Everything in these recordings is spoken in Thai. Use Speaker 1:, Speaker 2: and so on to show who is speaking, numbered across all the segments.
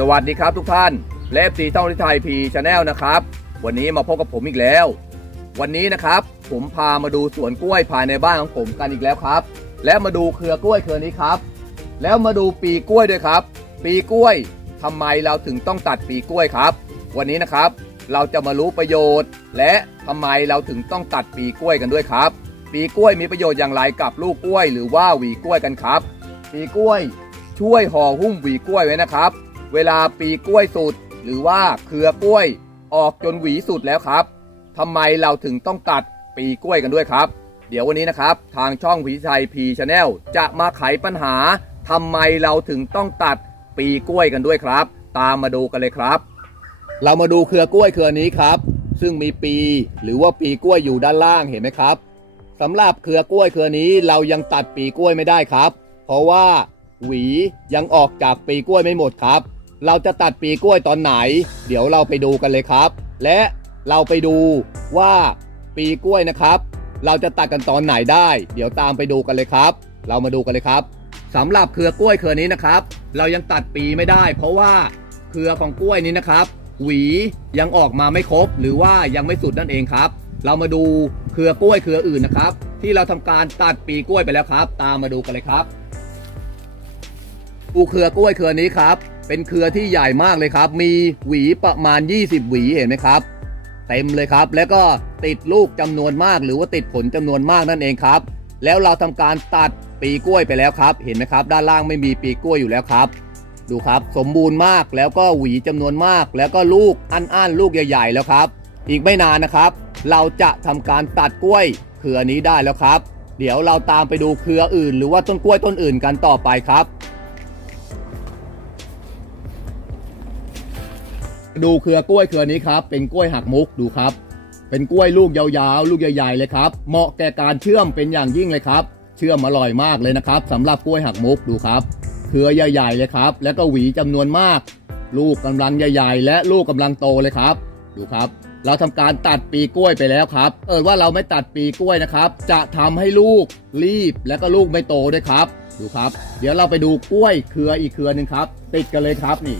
Speaker 1: สวัสดีครับทุกท่านและฟีท่องที่ไทยพีชาแนลนะครับ วันนี้มาพบกับผมอีกแล้ว วันนี้นะครับ ผมพามาดูสวนกล้วยภายในบ้านของผมกันอีกแล้วครับ และมาดูเครือกล้วยเครือนี้ครับ แล้วมาดูปีกล้วยด้วยครับ ปีกล้วยทำไมเราถึงต้องตัดปีกล้วยครับ วันนี้นะครับ เราจะมารู้ประโยชน์ และทำไมเราถึงต้องตัดปีกล้วยกันด้วยครับ ปีกล้วยมีประโยชน์อย่างไรกับลูกกล้วย หรือว่าหวีกล้วยกันครับ ปีกล้วย ช่วยห่อหุ้มหวีกล้วยไว้นะครับ เวลาปีกล้วยสุด หรือว่าเครือกล้วยออกจนหวีสุดแล้วครับทำไมเราถึงต้องตัดปีกล้วยกันด้วยครับ เดี๋ยววันนี้นะครับ ทางช่องพิชัยพีชาแนลจะมาไขปัญหาทำไมเราถึงต้องตัดปีกล้วยกันด้วยครับ ตามมาดูกันเลยครับ เรามาดูเครือกล้วยเครือนี้ครับ ซึ่งมีปีหรือว่าปีกล้วยอยู่ด้านล่างเห็นไหมครับสำหรับเครือกล้วยเครือนี้เรายังตัดปีกล้วยไม่ได้ครับ เพราะว่า หวียังออกจากปีกล้วยไม่หมดครับ เราจะตัดปีกล้วยตอนไหน เดี๋ยวเราไปดูกันเลยครับ และเราไปดูว่าปีกล้วยนะครับ เราจะตัดกันตอนไหนได้ เดี๋ยวตามไปดูกันเลยครับ เรามาดูกันเลยครับสำหรับเครือกล้วยเครือนี้นะครับ เรายังตัดปีไม่ได้ เพราะว่าเครือของกล้วยนี้นะครับ หวียังออกมาไม่ครบ หรือว่ายังไม่สุดนั่นเองครับ เรามาดูเครือกล้วยเครืออื่นนะครับ ที่เราทำการตัดปีกล้วยไปแล้วครับ ตามมาดูกันเลยครับปูเครือกล้วยเครือนี้ครับ เป็นเครือที่ใหญ่มากเลยครับ มีหวีประมาณ 20 หวีเห็นไหมครับ เต็มเลยครับ แล้วก็ติดลูกจำนวนมาก หรือว่าติดผลจำนวนมากนั่นเองครับ แล้วเราทำการตัดปีกล้วยไปแล้วครับ เห็นไหมครับ ด้านล่างไม่มีปีกล้วยอยู่แล้วครับ ดูครับ สมบูรณ์มากแล้วก็หวีจำนวนมาก แล้วก็ลูกอันๆลูกใหญ่ ๆ แล้วครับ อีกไม่นานนะครับ เราจะทำการตัดกล้วยเครือนี้ได้แล้วครับ เดี๋ยวเราตามไปดูเครืออื่น หรือว่าต้นกล้วยต้นอื่นกันต่อไปครับ ดูเครือกล้วยเครือนี้ครับ เป็นกล้วยหักมุกดูครับ เป็นกล้วยลูกยาวๆ ลูกใหญ่ๆเลยครับ เหมาะแก่การเชื่อมเป็นอย่างยิ่งเลยครับ เชื่อมอร่อยมากเลยนะครับสำหรับกล้วยหักมุกดูครับ เครือใหญ่ๆเลยครับ แล้วก็หวีจำนวนมาก ลูกกำลังใหญ่ ๆ และลูกกำลังโตเลยครับ ดูครับเราทำการตัดปีกล้วยไปแล้วครับ เออว่าเราไม่ตัดปีกล้วยนะครับ จะทำให้ลูกรีบและก็ลูกไม่โตด้วยครับ ดูครับ เดี๋ยวเราไปดูกล้วยเครืออีกเครือหนึ่งครับ ติดกันเลยครับนี่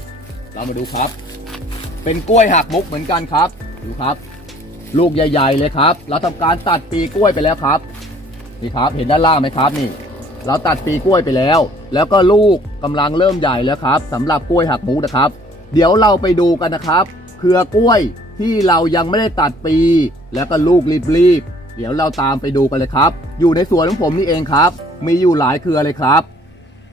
Speaker 1: เรามาดูครับ เป็นกล้วยหักมุกเหมือนกันครับ ดูครับ ลูกใหญ่ ๆ เลยครับ เราทำการตัดปีกล้วยไปแล้วครับ นี่ครับ เห็นด้านล่างไหมครับนี่ เราตัดปีกล้วยไปแล้ว แล้วก็ลูกกำลังเริ่มใหญ่แล้วครับสำหรับกล้วยหักมุกนะครับ เดี๋ยวเราไปดูกันนะครับ เครือกล้วยที่เรายังไม่ได้ตัดปี แล้วก็ลูกรีบๆเดี๋ยวเราตามไปดูกันเลยครับ อยู่ในสวนของผมนี่เองครับ มีอยู่หลายเครือเลยครับ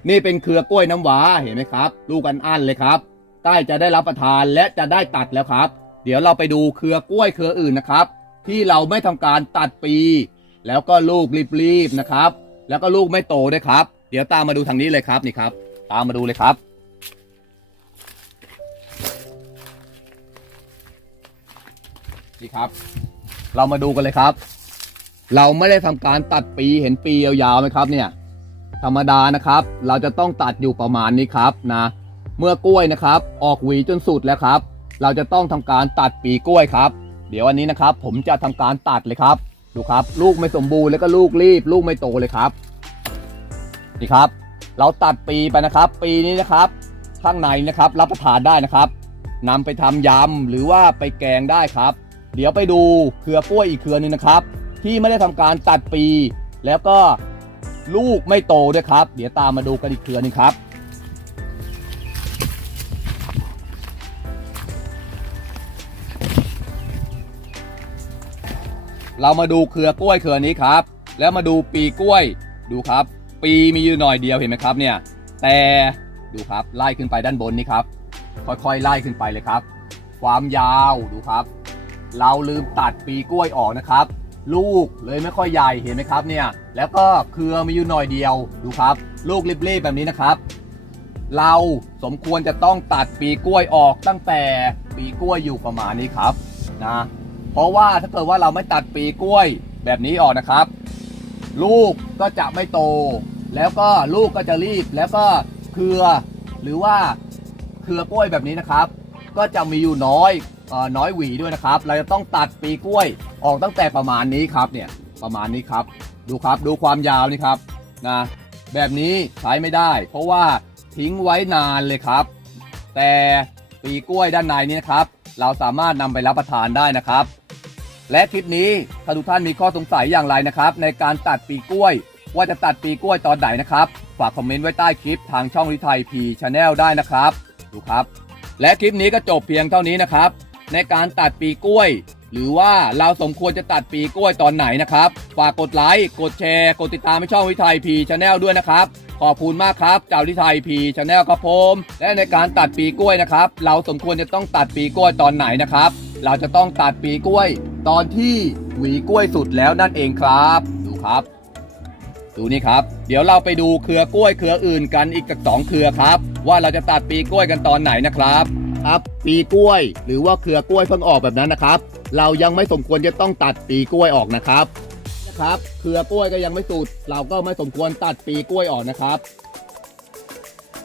Speaker 1: นี่เป็นเครือกล้วยน้ำว้าเห็นไหมครับ ลูกอันอันเลยครับ ใกล้จะได้รับประทานและจะได้ตัดแล้วครับ เดี๋ยวเราไปดูเครือกล้วยเครืออื่นนะครับ ที่เราไม่ทำการตัดปี แล้วก็ลูกรีบๆนะครับ แล้วก็ลูกไม่โตด้วยครับ เดี๋ยวตามมาดูทางนี้เลยครับนี่ครับ ตามมาดูเลยครับนี่ครับ เรามาดูกันเลยครับ เราไม่ได้ทำการตัดปีเห็นปียาวๆไหมครับเนี่ย ธรรมดานะครับ เราจะต้องตัดอยู่ประมาณนี้ครับนะ เมื่อกล้วยนะครับ ออกหวีจนสุดแล้วครับ เราจะต้องทำการตัดปีกล้วยครับ เดี๋ยวอันนี้นะครับ ผมจะทำการตัดเลยครับ ดูครับ ลูกไม่สมบูรณ์แล้วก็ลูกรีบ ลูกไม่โตเลยครับนี่ครับ เราตัดปีไปนะครับ ปีนี้นะครับ ข้างในนะครับ รับประทานได้นะครับนำไปทำยำหรือว่าไปแกงได้ครับ เดี๋ยวไปดูเครือกล้วยอีกเครือหนึงนะครับ ที่ไม่ได้ทำการตัดปี แล้วก็ลูกไม่โตด้วยครับ เดี๋ยวตามมาดูกันอีกเครือหนึงครับ เรามาดูเครือกล้วยเครือนี้ครับ แล้วมาดูปีกล้วยดูครับ ปีมีอยู่หน่อยเดียวเห็นไหมครับเนี่ย แต่ดูครับไล่ขึ้นไปด้านบนนี่ครับ ค่อยๆไล่ขึ้นไปเลยครับ ความยาวดูครับ เราลืมตัดปีกล้วยออกนะครับ ลูกเลยไม่ค่อยใหญ่เห็นไหมครับเนี่ย แล้วก็เครือมีอยู่หน่อยเดียวดูครับ ลูกรีบๆแบบนี้นะครับเราสมควรจะต้องตัดปีกล้วยออกตั้งแต่ปีกล้วยอยู่ประมาณนี้ครับนะ เพราะว่าถ้าเกิดว่าเราไม่ตัดปีกล้วยแบบนี้ออกนะครับ ลูกก็จะไม่โต แล้วก็ลูกก็จะรีบแล้วก็เครือ หรือว่าเครือกล้วยแบบนี้นะครับ ก็จะมีอยู่น้อยอน้อยหวีด้วยนะครับ เราจะต้องตัดปีกล้วยออกตั้งแต่ประมาณนี้ครับเนี่ยประมาณนี้ครับ ดูครับดูความยาวนี่ครับนะแบบนี้ใช้ไม่ได้ เพราะว่าทิ้งไว้นานเลยครับ แต่ปีกล้วยด้านในนี้นครับ เราสามารถนำไปรับประทานได้นะครับ และคลิปนี้ถ้าทุกท่านมีข้อสงสัยอย่างไรนะครับ ในการตัดปีกล้วย ว่าจะตัดปีกล้วยตอนไหนนะครับ ฝากคอมเมนต์ไว้ใต้คลิปทางช่องริไทยพีชาแนลได้นะครับ ดูครับ และคลิปนี้ก็จบเพียงเท่านี้นะครับ ในการตัดปีกล้วย หรือว่าเราสมควรจะตัดปีกล้วยตอนไหนนะครับ ฝากกดไลค์กดแชร์ กดติดตามให้ช่องวิทยพีชาแนลด้วยนะครับขอบคุณมากครับจากวิทยพีชาแนลครับผมและในการตัดปีกล้วยนะครับ เราสมควรจะต้องตัดปีกล้วยตอนไหนนะครับ เราจะต้องตัดปีกล้วย ตอนที่หวีกล้วยสุดแล้วนั่นเองครับ ดูครับ ดูนี่ครับ เดี๋ยวเราไปดูเครือกล้วยเครืออื่นกันอีกจากสองเครือครับ ว่าเราจะตัดปีกล้วยกันตอนไหนนะครับ ครับปีกล้วย หรือว่าเครือกล้วยเพิ่งออกแบบนั้นนะครับ เรายังไม่สมควรจะต้องตัดปีกล้วยออกนะครับนะครับ เครือกล้วยก็ยังไม่สุด เราก็ไม่สมควรตัดปีกล้วยออกนะครับ